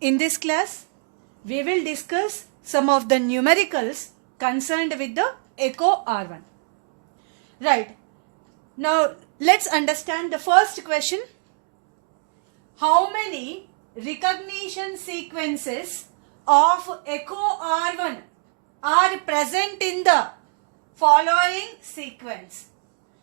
In this class, we will discuss some of the numericals concerned with the echo R1. Right. Now, let's understand the first question. How many recognition sequences of echo R1 are present in the following sequence?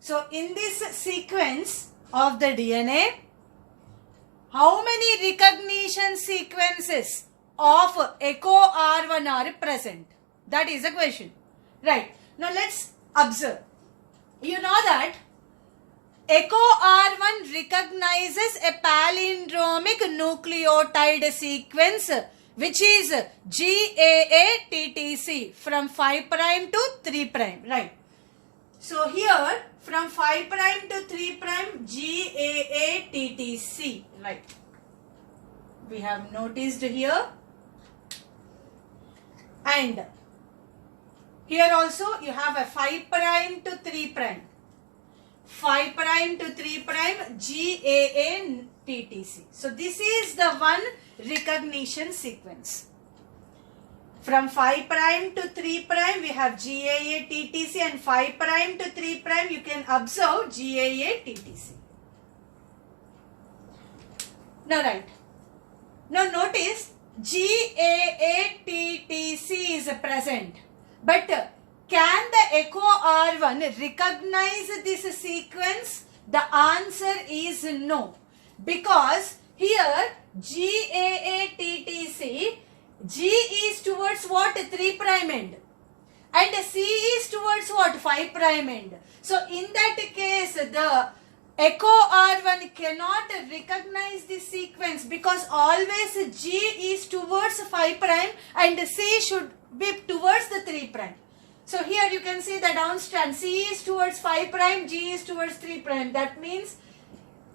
So, in this sequence of the DNA, how many recognition sequences of echo R1 are present? That is the question. Right. Now, let's observe. You know that echo R1 recognizes a palindromic nucleotide sequence which is GAA-TTC from 5' to 3'. Right. So here from 5' to 3', GAA-TTC. Right. We have noticed here. And here also you have a 5' to 3'. 5' to 3', GAA-TTC. So this is the one recognition sequence. From 5' to 3', we have GAA-TTC, and 5' to 3', you can observe GAA-TTC. Now right. Now notice GAA-TTC is present. But can the echo R1 recognize this sequence? The answer is no. Because here GAA-TTC, G is towards what? 3' end. And C is towards what? 5' end. So in that case, the echo R1 cannot recognize this sequence because always G is towards 5' and C should be towards the 3'. So here you can see the downstrand. C is towards 5', G is towards 3'. That means,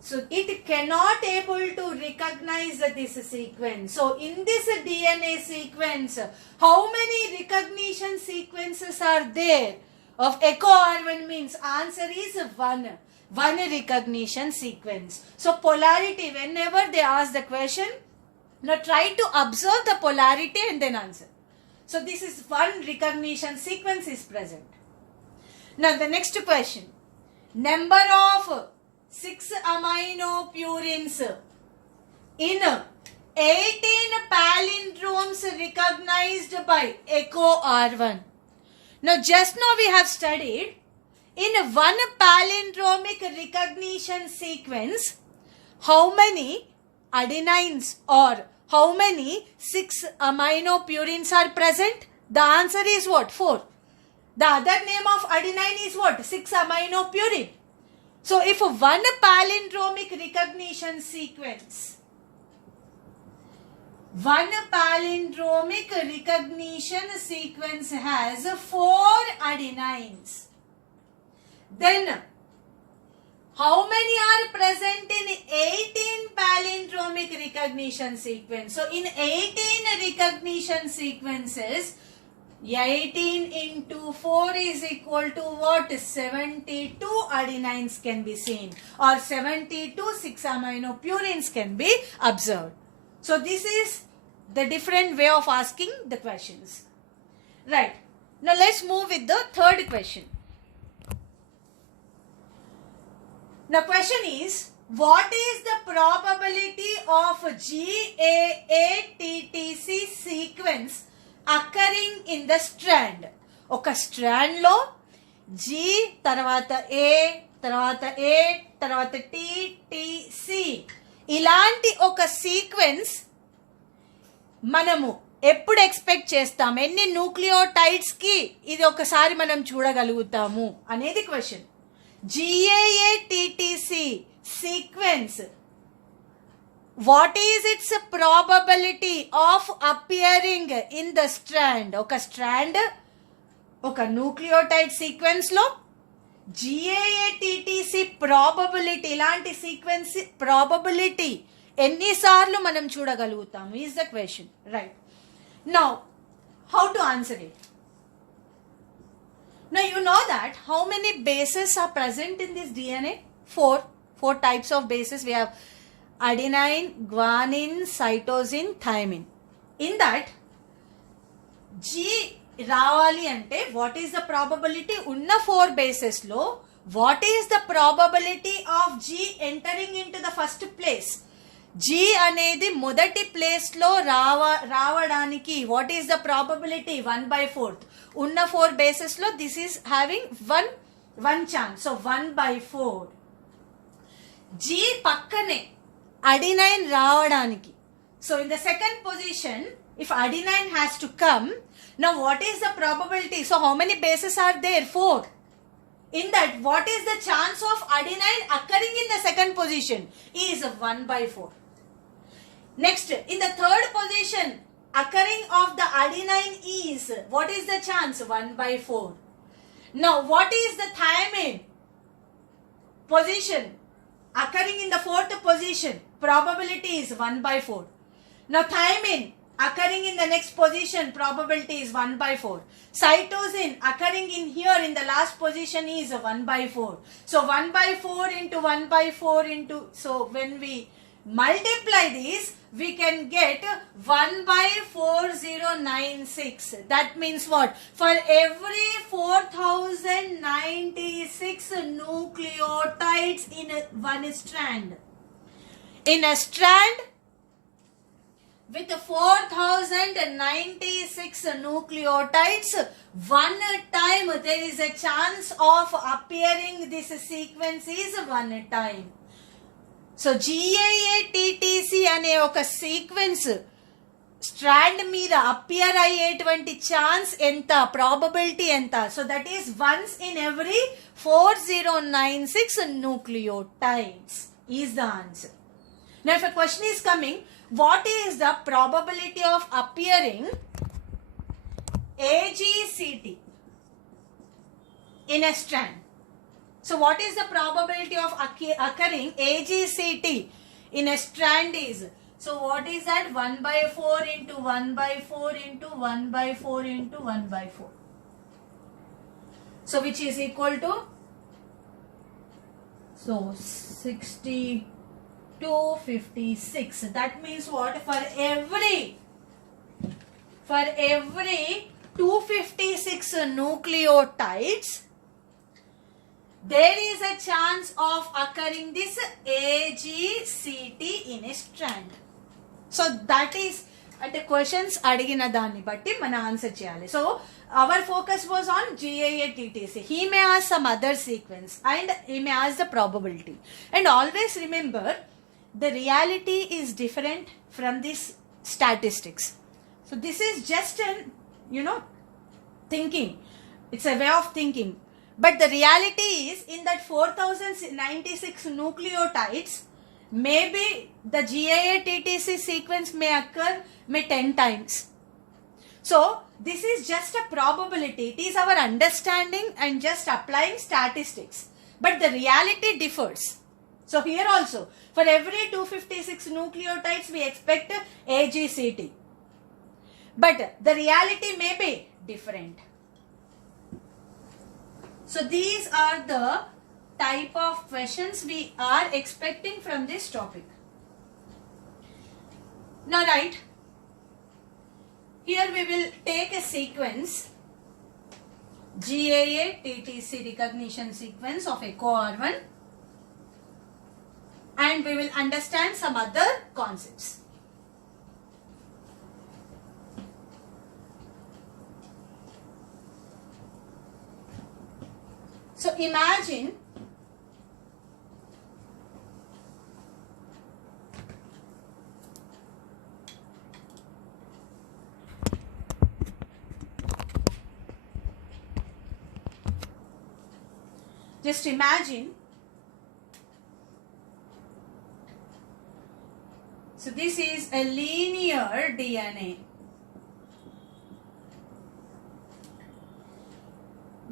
so it cannot able to recognize this sequence. So in this DNA sequence, how many recognition sequences are there of echo R1 means? Answer is one recognition sequence. So polarity, whenever they ask the question, now try to observe the polarity and then answer. So this is one recognition sequence is present. Now the next question. Number of 6 aminopurines in 18 palindromes recognized by echo R1. Now just now we have studied in one palindromic recognition sequence how many adenines or how many 6 aminopurines are present? The answer is what? 4. The other name of adenine is what? 6 aminopurine. So if one palindromic recognition sequence, has 4 adenines, then how many are present in 18 palindromic recognition sequence? So in 18 recognition sequences, 18 into 4 is equal to what? 72 adenines can be seen, or 72 6 aminopurines can be observed. So this is the different way of asking the questions. Right. Now let's move with the third question. Now question is, what is the probability of GAA-TTC sequence occurring in the strand? Oka strand lo G tarvata A tarvata T T C ilanti oka sequence manamu ఎప్పుడు expect చేస్తాం? ఎన్ని nucleotides కి ఇది ఒకసారి మనం చూడగలుగుతాము అనేది question. GAA-TTC sequence, what is its probability of appearing in the strand? Oka strand, oka nucleotide sequence lo GAA-TTC probability, ilanti sequence probability ఎన్ని సార్లు మనం చూడగలుగుతాము is the question. Right. Now, how to answer it? Now you know that how many bases are present in this DNA? 4 types of bases. We have adenine, guanine, cytosine, thymine. In that G రావాలి అంటే what is the probability ఉన్న 4 bases లో what is the probability of G entering in to the first place? G అనేది మొదటి place లో రావడానికి what is the probability? 1/4. ఉన్న 4 bases లో this is having one chance. So 1/4. G పక్కనే adenine రావడానికి, so in the second position if adenine has to come, now what is the probability? So how many bases are there? 4. In that, what is the chance of adenine occurring in the second position? Is 1/4. Next, in the third position, occurring of the adenine is, what is the chance? 1/4. Now what is the thymine position occurring in the fourth position? Probability is 1/4. Now thymine occurring in the next position, probability is 1/4. Cytosine occurring in here in the last position is 1/4. So 1/4 into 1/4 into, so when we multiply these, we can get 1/4096. That means what? For every 4096 nucleotides in one strand. In a strand with 4096 nucleotides, one time there is a chance of appearing this sequence is one time. So GAA-TTC అనే ఒక sequence strand మీద appear అయ్యేటువంటి chance ఎంత, probability ఎంత? So that is once in every 4096 nucleotides is the answer. Now if a question is coming, what is the probability of appearing AGCT in a strand? So what is the probability of occurring AGCT in a strand is? So what is that? 1/4 into 1/4 into 1/4 into 1/4. So which is equal to, so 6256. That means what? For every 256 nucleotides, there is a chance of occurring this AGCT in a strand. So that is at the questions అడిగిన దాన్ని బట్టి మన answer చేయాలి. So our focus was on GAA-TTC. He may ask some other sequence and he may ask the probability. And always remember, the reality is different from this statistics. So this is just an, thinking. It's a way of thinking. But the reality is, in that 4096 nucleotides, maybe the GAA-TTC sequence may occur 10 times. So this is just a probability. It is our understanding and just applying statistics. But the reality differs. So here also, for every 256 nucleotides, we expect AGCT. But the reality may be different. So these are the type of questions we are expecting from this topic. Now right, here we will take a sequence, GAA-TTC recognition sequence of echo R1, and we will understand some other concepts. So imagine just imagine, so this is a linear DNA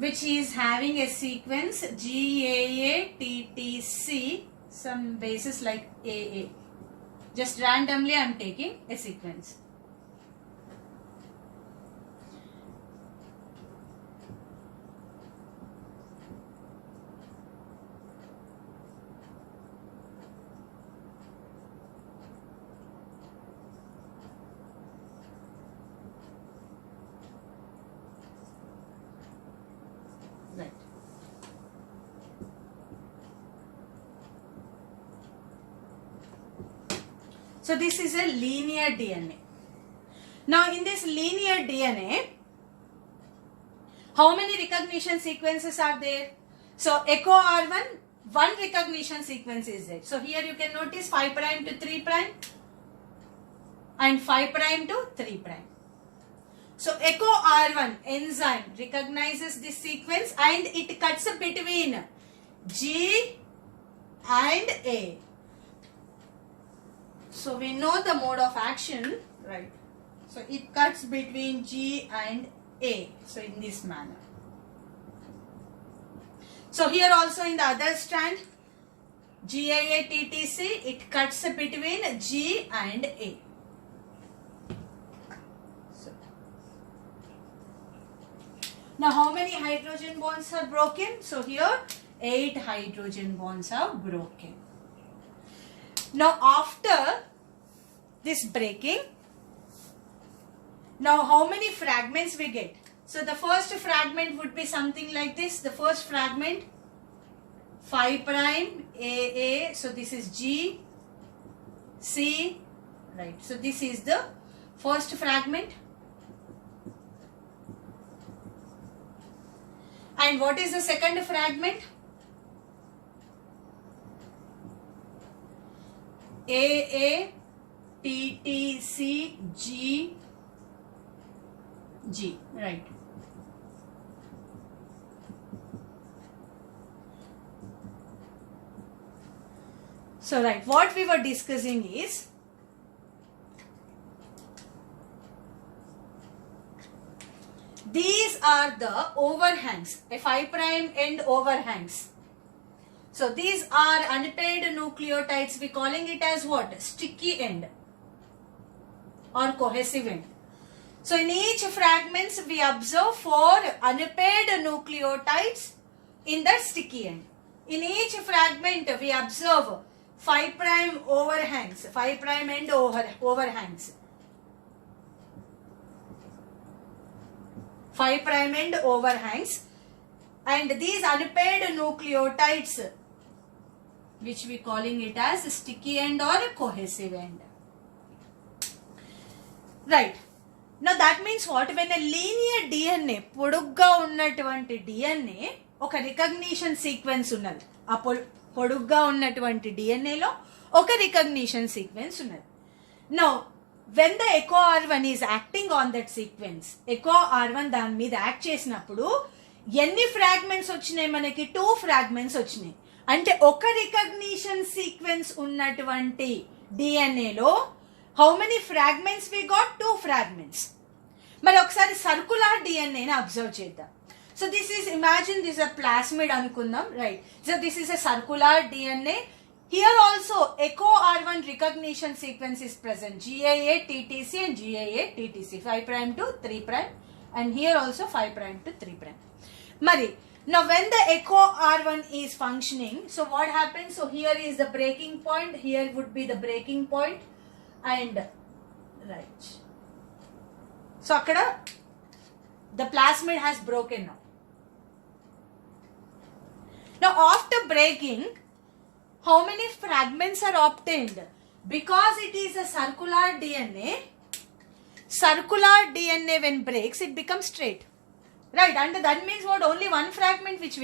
which is having a sequence GAA-TTC, some bases like AA. Just randomly I am taking a sequence. So this is a linear DNA. Now in this linear DNA, how many recognition sequences are there? So echo R1, one recognition sequence is there. So here you can notice 5' to 3' and 5' to 3'. So echo R1 enzyme recognizes this sequence and it cuts between G and A. So we know the mode of action, right? So it cuts between G and A. So in this manner. So here also in the other strand, GAA TTC, it cuts between G and A. Now how many hydrogen bonds are broken? So here 8 hydrogen bonds are broken. Now after this breaking, now how many fragments we get? So the first fragment would be something like this. The first fragment 5' AA, so this is G, C, right. So this is the first fragment. And what is the second fragment? AA, TTC, G, G, right. So right, what we were discussing is these are the overhangs, a 5' end overhangs. So these are unpaired nucleotides. We calling it as what? Sticky end or cohesive end. So in each fragments we observe 4 unpaired nucleotides in the sticky end. In each fragment we observe 5' overhangs, 5' end overhangs. 5' end overhangs, and these unpaired nucleotides, which we calling it as sticky end or cohesive end. Right. Now that means what? When a linear DNA, పొడుగ్గా ఉన్నటువంటి DNA ఒక recognition sequence ఉన్నది. ఆ పొడుగ్గా ఉన్నటువంటి DNA లో ఒక recognition sequence ఉన్నది. Now when the echo R1 is acting on that sequence, echo R1 దాని మీద యాక్ట్ చేసినప్పుడు ఎన్ని ఫ్రాగ్మెంట్స్ వచ్చినాయి మనకి? 2 ఫ్రాగ్మెంట్స్ వచ్చినాయి. అంటే ఒక రికగ్నిషన్ సీక్వెన్స్ ఉన్నటువంటి DNA లో how many fragments we got? 2 fragments. మరి ఒకసారి సర్కులర్ DNA ని అబ్జర్వ్ చేద్దాం. So this is, imagine this is a plasmid అనుకుందాం, right? So this is a circular DNA. Here also echo R1 recognition sequence is present. GAA TTC and GAA TTC, 5' to 3', and here also 5' to 3'. Mari, now when the echo R1 is functioning, so what happens? So here is the breaking point, here would be the breaking point, and right. So akkada the plasmid has broken now. Now after breaking, how many fragments are obtained? Because it is a circular DNA when breaks, it becomes straight. Right, and that means what? Only one fragment which we